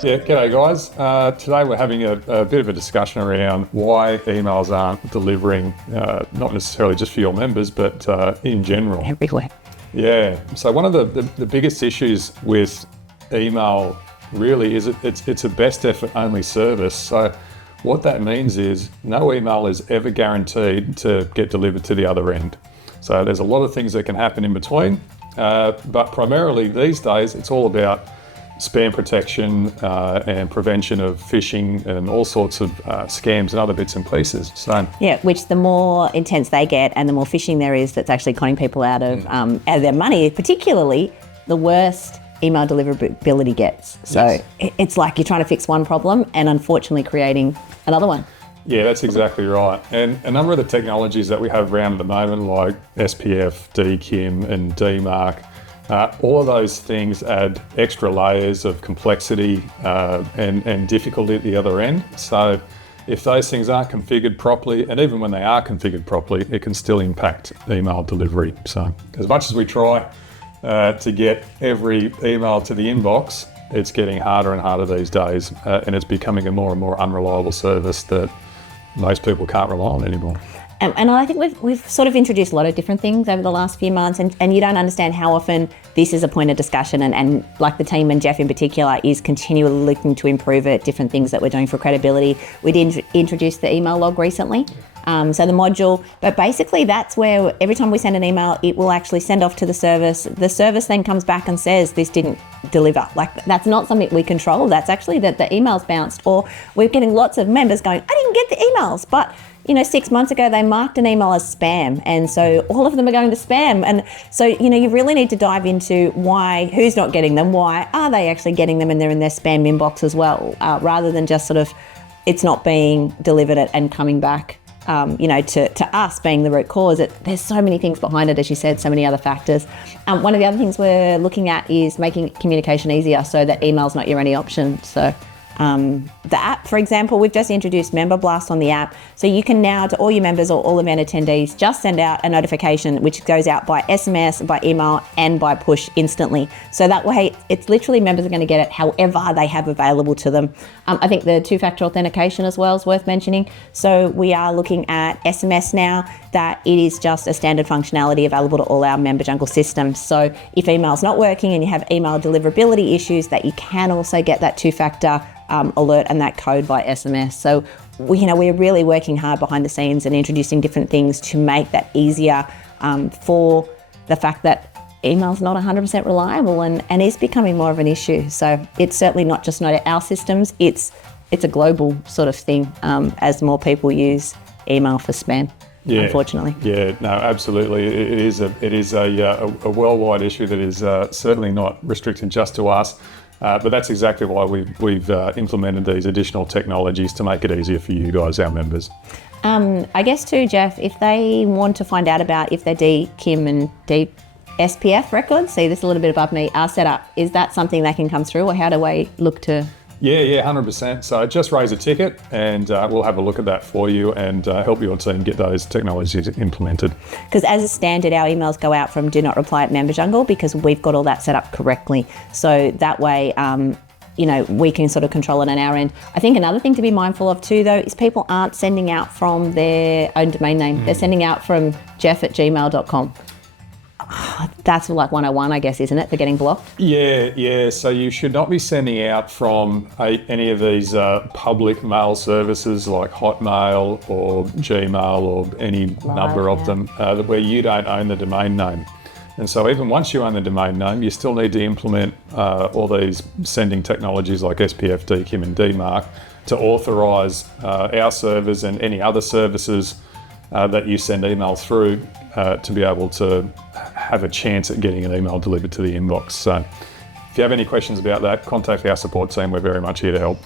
Yeah, g'day guys. Today we're having a bit of a discussion around why emails aren't delivering, not necessarily just for your members, but in general. Everywhere. Yeah, so one of the biggest issues with email really is it's a best effort only service. So what that means is no email is ever guaranteed to get delivered to the other end. So there's a lot of things that can happen in between, but primarily these days it's all about spam protection and prevention of phishing and all sorts of scams and other bits and pieces. So Yeah, which the more intense they get and the more phishing there is that's actually conning people out of their money, particularly the worse email deliverability gets. So It's like you're trying to fix one problem and unfortunately creating another one. yeah, that's exactly right. And a number of the technologies that we have around at the moment, like SPF, DKIM and DMARC, all of those things add extra layers of complexity and difficulty at the other end. So if those things aren't configured properly, and even when they are configured properly, it can still impact email delivery. So as much as we try to get every email to the inbox, it's getting harder and harder these days, and it's becoming a more and more unreliable service that most people can't rely on anymore. And I think we've sort of introduced a lot of different things over the last few months, and you don't understand how often this is a point of discussion, and like the team and Jeff in particular is continually looking to improve it, different things that we're doing for credibility. We did introduce the email log recently, so the module, but basically that's where every time we send an email, it will actually send off to the service. The service then comes back and says this didn't deliver. Like that's not something we control. That's actually that the email's bounced, or we're getting lots of members going, I didn't get the emails, but 6 months ago, they marked an email as spam. And so all of them are going to spam. And so, you really need to dive into who's not getting them, why are they actually getting them and they're in their spam inbox as well, rather than just sort of it's not being delivered and coming back, to us being the root cause. There's so many things behind it, as you said, so many other factors. One of the other things we're looking at is making communication easier so that email's not your only option. So the app, for example, we've just introduced Member Blast on the app. So you can now, to all your members or all event attendees, just send out a notification which goes out by SMS, by email, and by push instantly. So that way, it's literally members are going to get it however they have available to them. I think the two-factor authentication as well is worth mentioning. So we are looking at SMS now, that it is just a standard functionality available to all our member jungle systems. So if email's not working and you have email deliverability issues, that you can also get that two-factor alert and that code by SMS. So we're really working hard behind the scenes and introducing different things to make that easier for the fact that email's not 100% reliable and is becoming more of an issue. So it's certainly not just not our systems, it's a global sort of thing as more people use email for spam. Yeah, unfortunately. Yeah, no, absolutely. It is a worldwide issue that is certainly not restricted just to us. But that's exactly why we've implemented these additional technologies to make it easier for you guys, our members. I guess too, Jeff, if they want to find out about if their DKIM and SPF records, see this a little bit above me, are set up, is that something that can come through, or how do we look to? Yeah, 100%. So just raise a ticket and we'll have a look at that for you and help your team get those technologies implemented. Because as a standard, our emails go out from do not reply at Member Jungle because we've got all that set up correctly. So that way, we can sort of control it on our end. I think another thing to be mindful of too, though, is people aren't sending out from their own domain name. They're sending out from jeff@gmail.com. That's like 101, I guess, isn't it, for getting blocked? Yeah. So you should not be sending out from any of these public mail services like Hotmail or Gmail or any number of them where you don't own the domain name. And so even once you own the domain name, you still need to implement all these sending technologies like SPF, DKIM and DMARC to authorise our servers and any other services that you send emails through to be able to have a chance at getting an email delivered to the inbox. So if you have any questions about that, contact our support team. We're very much here to help.